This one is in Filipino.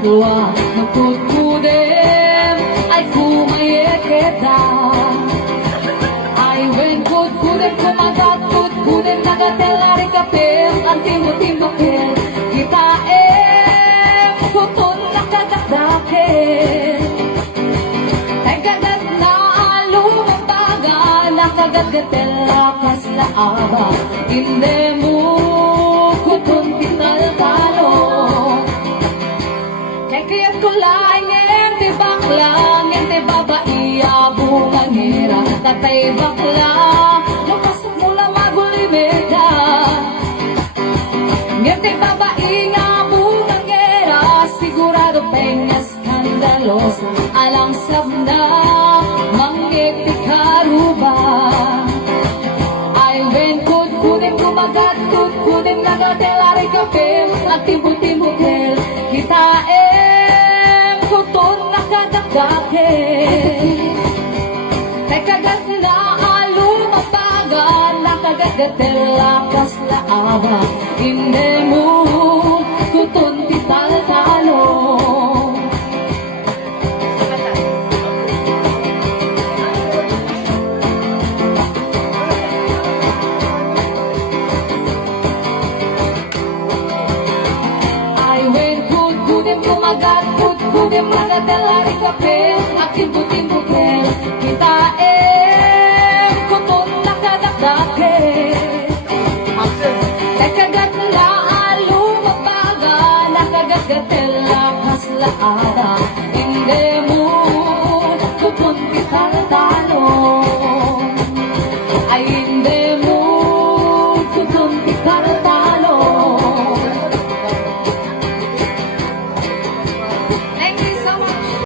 dua Nagkudkudem ay kumayekeda Ay wen kudkudem kumagat Kudkudem nagatelari kapem Ang timbo-timbokel Kita kutun nakagadakel Tagagat na lumabaga Nakagagatel lakas na aba Hindi mo kutun tinaltalo Kaya kulay ngente bakla Ngente babaiya bungangera Tatay bakla Napasok mula magulimeda Ngente babaiya bungangera Sigurado peñas skandalos Alang sabna Mangyepikaruba Ay wen kudkudem kumagat Kudkudem nagatelari kapem At timbo-timbokel Kita kutun nakadakdakel Kagagat na alumabaga Nakagagatel lakas na aba Hindi mo kutun tital-talo Ay wen kudkudem kumagat Kudkudem nagatelari kapem At timbo-timbokel Kita kutun nakadakdakel Kagagat na alumabaga Nakagagatel lakas laada Hindi mo kutun tital-talo